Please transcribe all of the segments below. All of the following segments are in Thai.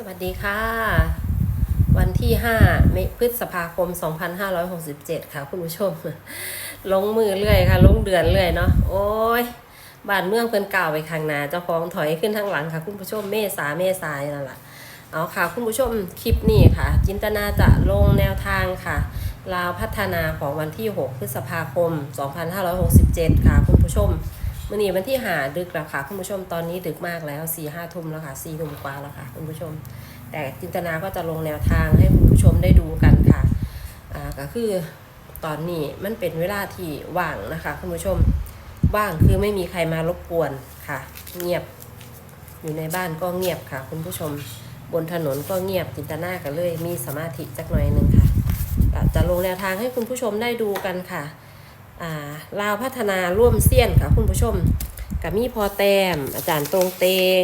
สวัสดีค่ะ วันที่5เมพฤษภาคม 2567 ค่ะ คุณผู้ชม ลงมือเรื่อยค่ะ ลงเดือนเรื่อยเนาะโอ้ยบ้านเมืองเพิ่นก่าวไปข้างหน้าเจ้าของถอยขึ้นทางหลังค่ะ คุณผู้ชมเมษาเมษายนนั่นแหละเอาค่ะ คุณผู้ชมคลิปนี้ค่ะ จินตนาจะลงแนวทางค่ะลาวพัฒนาของวันที่ 6 พฤษภาคม 2567 ค่ะ คุณผู้ชม มื่อนี้วันที่หาดึกแล้วค่ะคุณผู้ชมตอนนี้ดึกมากแล้วสี่ห้าทุ่มแล้วค่ะสี่ทุ่มกว่าแล้วค่ะคุณผู้ชม แต่จินตนาก็จะลงแนวทางให้คุณผู้ชมได้ดูกันค่ะอ่าก็คือตอนนี้มันเป็นเวลาที่ว่างนะคะคุณผู้ชมว่างคือไม่มีใครมารบกวนค่ะ เงียบ อยู่ในบ้านก็เงียบค่ะ คุณผู้ชมบนถนนก็เงียบจินตนากันเลย มีสมาธิจักหน่อยหนึ่งค่ะจะลงแนวทางให้คุณผู้ชมได้ดูกันค่ะ ลาวพัฒนาร่วมเซียนค่ะคุณผู้ชมกับมีพอแต้ม อาจารย์ตรงเตง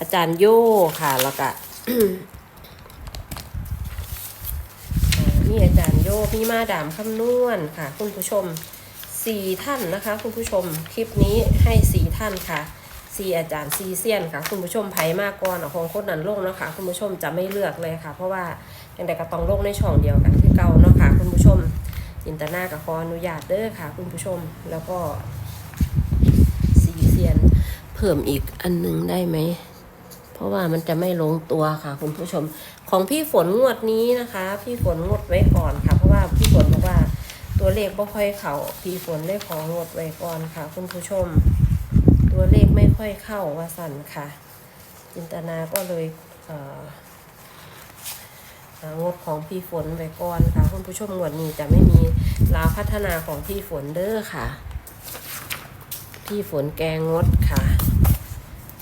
อาจารย์โย่ค่ะแล้วก็อ่ามีอาจารย์โย่พี่มาดามคำนวณค่ะ คุณผู้ชมสี่ท่านนะคะ คุณผู้ชมคลิปนี้ให้สี่ท่านค่ะสี่อาจารย์ซีเซียนค่ะ คุณผู้ชมไผ่มากก่อนเอาของโคนนั้นลงเนะคะคุณผู้ชมจะไม่เลือกเลยค่ะ เพราะว่าอย่างใดก็ต้องโลงในช่องเดียวกันคือเก่าเนาะ จินตนากับขออนุญาตเด้อค่ะ คุณผู้ชมแล้วก็สีเซียนเพิ่มอีกอันหนึงได้ไหม เพราะว่ามันจะไม่ลงตัวค่ะ คุณผู้ชม ของพี่ฝนงวดนี้นะคะ พี่ฝนงดไว้ก่อนค่ะ เพราะว่าพี่ฝนบอกว่าตัวเลขไม่ค่อยเข้าพี่ฝนได้ของงดไว้ก่อนค่ะ คุณผู้ชม ตัวเลขไม่ค่อยเข้าว่าสั่นค่ะ จินตนาก็เลยเอ่อ งดของพี่ฝนไว้ก่อนค่ะคุณผู้ชมงวดนี้จะไม่มีลาวพัฒนาของพี่ฝนเด้อค่ะ พี่ฝนแกงดค่ะ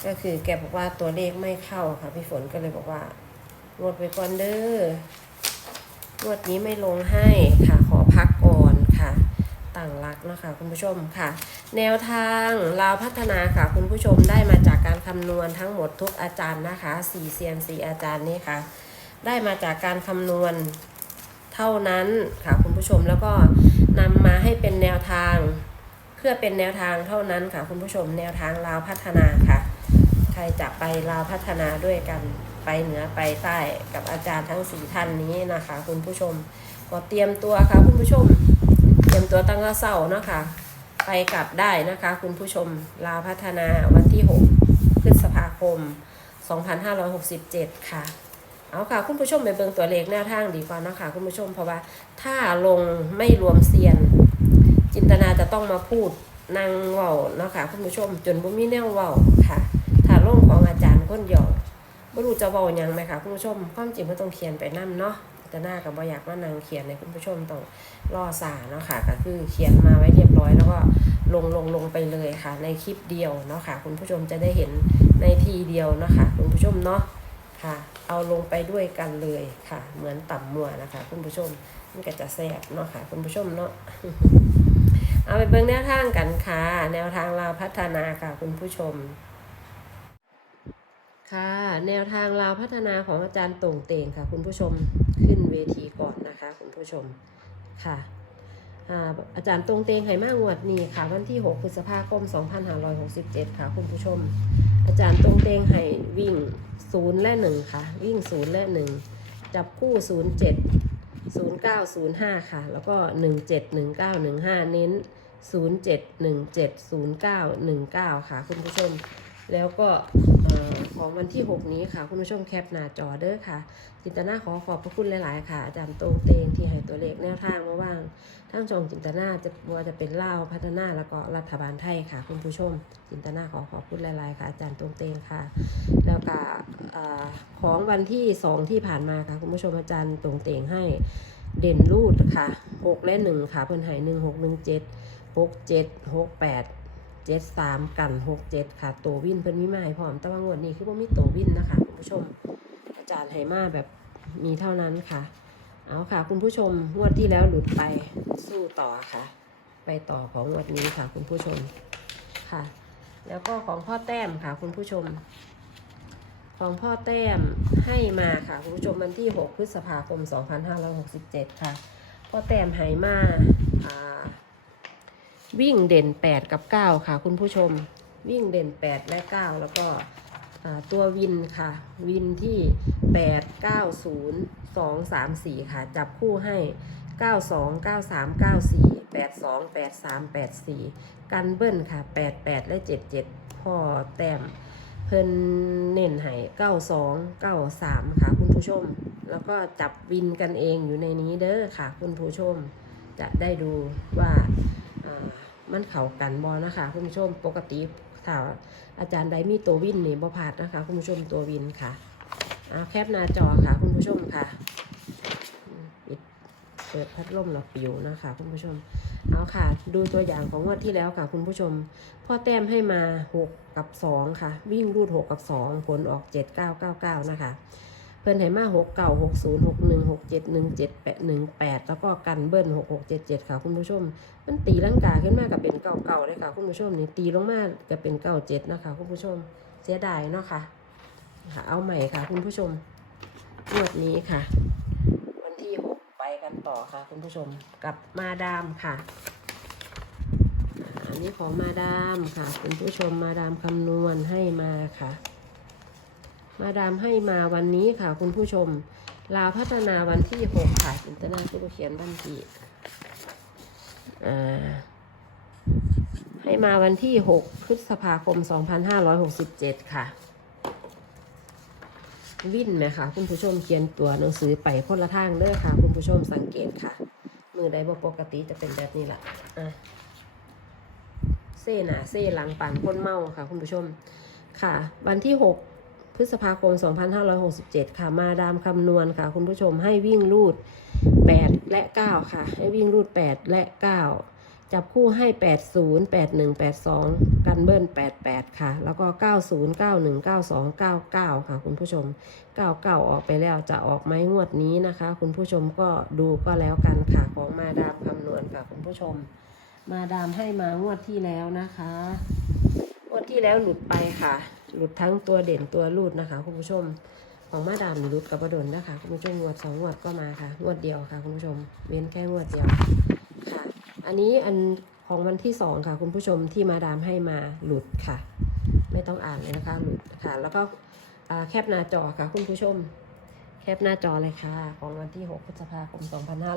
ก็คือแกบอกว่าตัวเลขไม่เข้าค่ะ พี่ฝนก็เลยบอกว่างดไว้ก่อนเด้องวดนี้ไม่ลงให้ค่ะขอพักก่อนค่ะต่างรักนะคะคุณผู้ชมค่ะ แนวทางลาวพัฒนาค่ะ คุณผู้ชมได้มาจากการคำนวณทั้งหมดทุกอาจารย์นะคะสี่เซียนสี่อาจารย์นี่ค่ะ ได้มาจากการคำนวณเท่านั้นค่ะคุณผู้ชมแล้วก็นำมาให้เป็นแนวทาง เพื่อเป็นแนวทางเท่านั้นค่ะคุณผู้ชมแนวทางลาวพัฒนาค่ะ ใครจะไปลาวพัฒนาด้วยกันไปเหนือไปใต้กับอาจารย์ทั้งสี่ท่านนี้นะคะ คุณผู้ชมก็เตรียมตัวค่ะคุณผู้ชม เตรียมตัวตั้งแต่เสาเนาะคะไปกลับได้นะคะ คุณผู้ชมลาวพัฒนาวันที่ 6 พฤษภาคม 2567 ค่ะ เอาค่ะ คุณผู้ชมไปเบิ่งตัวเลขแนวทางดีกว่านะคะคุณผู้ชมเพราะว่าถ้าลงไม่รวมเซียน จินตนาจะต้องมาพูดนางเว้าเนาะค่ะคุณผู้ชม จนบ่มีแนวเว้าค่ะ ถ้าลงของอาจารย์คนเดียวบ่รู้จะเว้าหยังไหมคะคุณผู้ชมความจริงมันต้องเขียนไปนํเนาะจินตนาก็บ่อยากมานั่งเขียนในคุณผู้ชมต้องรอสาเนาะค่ะ ก็คือเขียนมาไว้เรียบร้อยแล้วก็ลงลงลงไปเลยค่ะ ในคลิปเดียวเนาะค่ะ คุณผู้ชมจะได้เห็นในทีเดียวเนาะค่ะ คุณผู้ชมเนาะ ค่ะ เอาลงไปด้วยกันเลยค่ะ เหมือนต่ำมัวนะคะ คุณผู้ชมมันก็จะแซ่บเนาะค่ะ คุณผู้ชมเนาะเอาไปเบิ่งแนวทางกันค่ะ แนวทางเราพัฒนาค่ะ คุณผู้ชม ค่ะ แนวทางเราพัฒนาของอาจารย์ตงเตงค่ะ คุณผู้ชมขึ้นเวทีก่อนนะคะ คุณผู้ชมค่ะอาอาจารย์ตรงเตงไหมากงวดนี้ค่ะ วันที่ 6 พฤษภาคม 2567 ค่ะ คุณผู้ชม อาจารย์ตรงเตงให้วิ่งศูนย์และหนึ่งค่ะ วิ่งศูนย์และหนึ่งจับคู่ศูนย์เจ็ดศูนย์เก้าศูนย์ห้าค่ะ แล้วก็หนึ่งเจ็ดหนึ่งเก้าหนึ่งห้าเน้นศูนย์เจ็ดหนึ่งเจ็ดศูนย์เก้าหนึ่งเก้าค่ะคุณผู้ชม แล้วก็ ของวันที่ 6 นี้ค่ะ คุณผู้ชมแคปหน้าจอเด้อค่ะ จินตนาขอขอบพระคุณหลาย ๆ ค่ะ อาจารย์ตรงเตงที่ให้ตัวเลขแนวทางมาว่างทั้งชมจินตนาจะว่าจะเป็นเล่าพัฒนาแล้วก็รัฐบาลไทยค่ะ คุณผู้ชม จินตนาขอขอบคุณหลาย ๆ ค่ะ อาจารย์ตรงเตงค่ะ แล้วก็ของวันที่สองที่ผ่านมาค่ะคุณผู้ชมอาจารย์ตรงเตงให้เด่นรูดค่ะหกและหนึ่งค่ะเพิ่นให้หนึ่งหกหนึ่งเจ็ดหก เจ็ดสามกันหกเจ็ดค่ะ ตัววินเพิ่นมีมาให้พร้อมแต่ว่างวดนี้คือว่ามีตัววินนะคะคุณผู้ชมอาจารย์ให้มาแบบมีเท่านั้นค่ะ เอาค่ะ คุณผู้ชมงวดที่แล้วหลุดไปสู้ต่อค่ะ ไปต่อของงวดนี้ค่ะ คุณผู้ชมค่ะ แล้วก็ของพ่อแต้มค่ะ คุณผู้ชม ของพ่อแต้มให้มาค่ะ คุณผู้ชมวันที่ 6 พฤษภาคม 2567 ค่ะ พ่อแต้มให้มาอ่า วิ่งเด่น 8 กับ 9 ค่ะ คุณผู้ชมวิ่งเด่น 8 และ 9 แล้วก็ตัววินค่ะ วินที่ 8 9 0 2 3 4 ค่ะ จับคู่ให้ 92 93 94 82 83 84 กันเบิ้ลค่ะ 88 และ 77 พ่อแต้มเพิ่นเน้นให้ 92 93 ค่ะ คุณผู้ชม แล้วก็จับวินกันเองอยู่ในนี้เด้อค่ะ คุณผู้ชม จะได้ดูว่า มันเข้ากันบอนะคะคุณผู้ชมปกติถ้าอาจารย์ใดมีตัววินนี่บ่พลาดนะคะคุณผู้ชมตัววินค่ะเอาแคปหน้าจอค่ะคุณผู้ชมค่ะอิดเปิดพัดลมหลับปิวนะคะคุณผู้ชมเอาค่ะ ดูตัวอย่างของงวดที่แล้วค่ะ คุณผู้ชม พ่อแต้มให้มา 6 กับ 2 ค่ะ วิ่งรูด 6 กับ 2 ผลออก 7999 นะคะ พิ่นให้มา6 9 6 0 6 1 6 7 1 7 8 1 8แปดหนึ่งแปดแล้วก็กันเบิ้ล6 6 7 7ค่ะคุณผู้ชม มันตีลังกาขึ้นมากับเป็นเก่าๆเลยค่ะคุณผู้ชมนี่ตีลงมากับเป็นเก่าเจ็ดนะคะคุณผู้ชมเสียดายเนาะค่ะค่ะ เอาใหม่ค่ะ คุณผู้ชมงวดนี้ค่ะ วันที่6ไปกันต่อค่ะ คุณผู้ชมกับมาดามค่ะอันนี้ของมาดามค่ะ คุณผู้ชมมาดามคำนวณให้มาค่ะ มาดามให้มาวันนี้ค่ะคุณผู้ชม ลาวพัฒนาวันที่6ค่ะอินเตอร์นาที่เขียนบันทีให้มาวันที่6พฤษภาคม2567ค่ะ วินไหมคะคุณผู้ชมเขียนตัวหนังสือไปคนละทางเด้อค่ะ คุณผู้ชมสังเกตค่ะ มือใดบ่ปกติจะเป็นแบบนี้แหละอะเส้หนาเส้หลังปั่นพ่นเมาค่ะ คุณผู้ชมค่ะ วันที่6 พฤษภาคม 2567 ค่ะมาดามคำนวณค่ะ คุณผู้ชมให้วิ่งรูด 8 และ 9 ค่ะ ให้วิ่งรูด 8 และ 9 จับคู่ให้ 80 81 82 กันเบิ้ล 88 ค่ะ แล้วก็ 90 91 92 99 ค่ะ คุณผู้ชม 99 ออกไปแล้วจะออกไหมงวดนี้นะคะ คุณผู้ชมก็ดูก็แล้วกันค่ะ ของมาดามคำนวณค่ะ คุณผู้ชม มาดามให้มางวดที่แล้วนะคะ งวดที่แล้วหลุดไปค่ะ หลุดทั้งตัวเด่นตัวรูดนะคะ คุณผู้ชม ของมาดามหลุดกับบดนนะคะคุณผู้ชมงวดสองงวดก็มาค่ะงวดเดียวค่ะ คุณผู้ชมเว้นแค่งวดเดียวค่ะ อันนี้อันของวันที่สองค่ะ คุณผู้ชมที่มาดามให้มาหลุดค่ะ ไม่ต้องอ่านเลยนะคะหลุดค่ะ แล้วก็แคปหน้าจอค่ะ คุณผู้ชม คปหน้าจอเลยค่ะ ของวันที่ 6 พฤษภาคม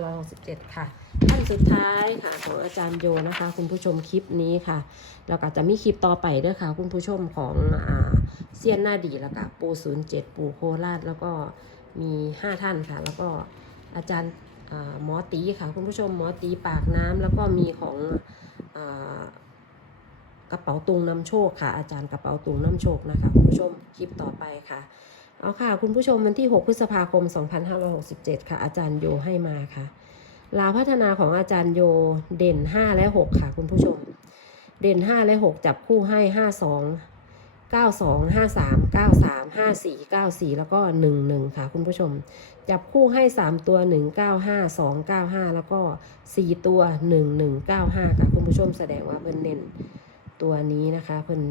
2567 ค่ะท่านสุดท้ายค่ะ ของอาจารย์โยนะคะ คุณผู้ชมคลิปนี้ค่ะ แล้วก็จะมีคลิปต่อไปด้วยค่ะ คุณผู้ชมของอ่าเซียนหน้าดีแล้วก็ปู 07 ปูโคราช แล้วก็มี 5 ท่านค่ะ แล้วก็อาจารย์หมอตีค่ะ คุณผู้ชมหมอตีปากน้ำแล้วก็มีของอกระเป๋าตุงนำโชคค่ะ อาจารย์กระเป๋าตุงนำโชคนะคะ คุณผู้ชมคลิปต่อไปค่ะ เอาค่ะ คุณผู้ชมวันที่ 6 พฤษภาคม 2567 ค่ะ อาจารย์โยให้มาค่ะลาวพัฒนาของอาจารย์โยเด่น 5 และ 6 ค่ะ คุณผู้ชม เด่น 5 และ 6 จับคู่ให้ 52 92 53 93 54 94 แล้วก็ 11 ค่ะ คุณผู้ชม จับคู่ให้ 3 ตัว 195 295 แล้วก็ 4 ตัว 1195 ค่ะ คุณผู้ชมแสดงว่าเพิ่นเน้นตัวนี้นะคะ เพิ่น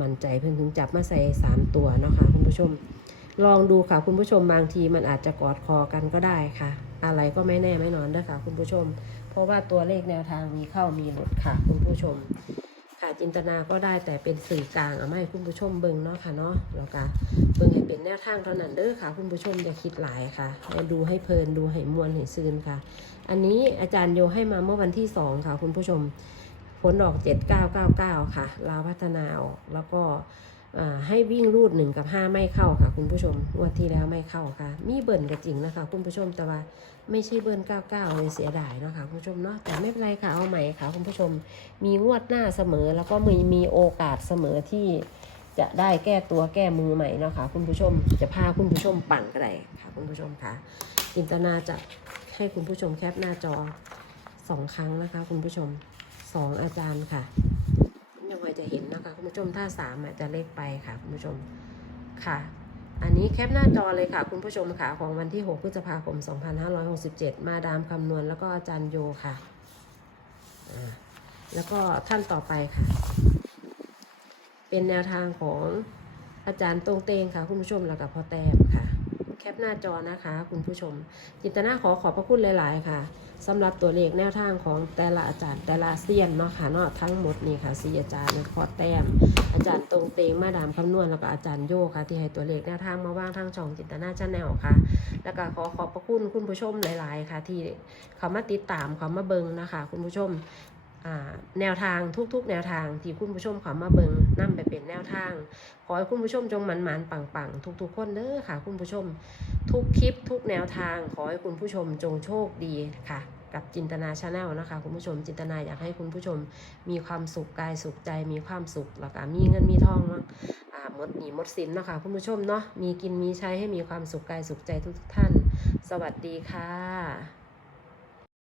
มั่นใจเพิ่นถึงจับมาใส่ 3 ตัวเนาะค่ะคุณผู้ชม ลองดูค่ะคุณผู้ชมบางทีมันอาจจะกอดคอกันก็ได้ค่ะ อะไรก็ไม่แน่ไม่นอนด้วยค่ะคุณผู้ชม เพราะว่าตัวเลขแนวทางมีเข้ามีหลุดค่ะคุณผู้ชม ค่ะจินตนาก็ได้แต่เป็นสื่อกลางเอามาให้คุณผู้ชมเบิ่งเนาะค่ะเนาะแล้วก็เบิ่งให้เป็นแนวทางเท่านั้นเด้อค่ะ คุณผู้ชมอย่าคิดหลายค่ะดูให้เพลินดูให้มวนให้ซื่นค่ะ อันนี้อาจารย์โยให้มาเมื่อวันที่สองค่ะคุณผู้ชมผลออก 7999 ค่ะลาวพัฒนาออกแล้วก็ ให้วิ่งรูดหนึ่งกับห้าไม่เข้าค่ะ คุณผู้ชมงวดที่แล้วไม่เข้าค่ะ มีเบิ่นก็จริงนะคะ คุณผู้ชมแต่ว่าไม่ใช่เบิ่น99เก้าเลยเสียดายนะคะคุณผู้ชมเนาะแต่ไม่เป็นไรค่ะเอาใหม่ค่ะ คุณผู้ชมมีงวดหน้าเสมอแล้วก็มีมีโอกาสเสมอที่จะได้แก้ตัวแก้มือใหม่นะคะ คุณผู้ชมจะพาคุณผู้ชมปั่นก็ได้ค่ะ คุณผู้ชมค่ะจินตนาจะให้คุณผู้ชมแคปหน้าจอสองครั้งนะคะ คุณผู้ชมสองอาจารย์ค่ะ จะเห็นนะคะ คุณผู้ชมถ้าสามอาจจะเล็กไปค่ะคุณผู้ชมค่ะ อันนี้แคปหน้าจอเลยค่ะ คุณผู้ชมค่ะของวันที่ 6 พฤษภาคม 2567 มาดามคำนวณแล้วก็อาจารย์โยค่ะ แล้วก็ท่านต่อไปค่ะ เป็นแนวทางของอาจารย์ตรงเตงค่ะ คุณผู้ชมแล้วก็พ่อแต้มค่ะ แคปหน้าจอนะคะ คุณผู้ชม จินตนาขอขอบพระคุณหลายๆ ค่ะสำหรับตัวเลขแนวทางของแต่ละอาจารย์แต่ละเซียนเนาะค่ะเนาะทั้งหมดนี่ค่ะสี่อาจารย์พอแต้ม อาจารย์ตรงเตงมาดามคำนวณแล้วก็อาจารย์โยค่ะ ที่ให้ตัวเลขแนวทางมาว่างทางช่องจินตนาชาแนลค่ะ แล้วก็ขอขอบพระคุณคุณผู้ชมหลาย ๆ ค่ะ ที่เขามาติดตามเขามาเบิงนะคะ คุณผู้ชม แนวทางทุกๆ แนวทางที่คุณผู้ชมขามาเบิงนํไปเป็นแนวทาง ขอให้คุณผู้ชมจงมันมันๆปังๆทุกๆ คนเด้อค่ะ คุณผู้ชม ทุกคลิปทุกแนวทาง ขอให้คุณผู้ชมจงโชคดีค่ะ กับจินตนาชาแนลนะคะ คุณผู้ชมจินตนาอยากให้คุณผู้ชมมีความสุขกายสุขใจมีความสุขแล้วก็มีเงินมีทองเนาะอ่าหมดหนีหมดสินนะคะคุณผู้ชมเนาะมีกินมีใช้ให้มีความสุขกายสุขใจทุกๆท่าน สวัสดีค่ะ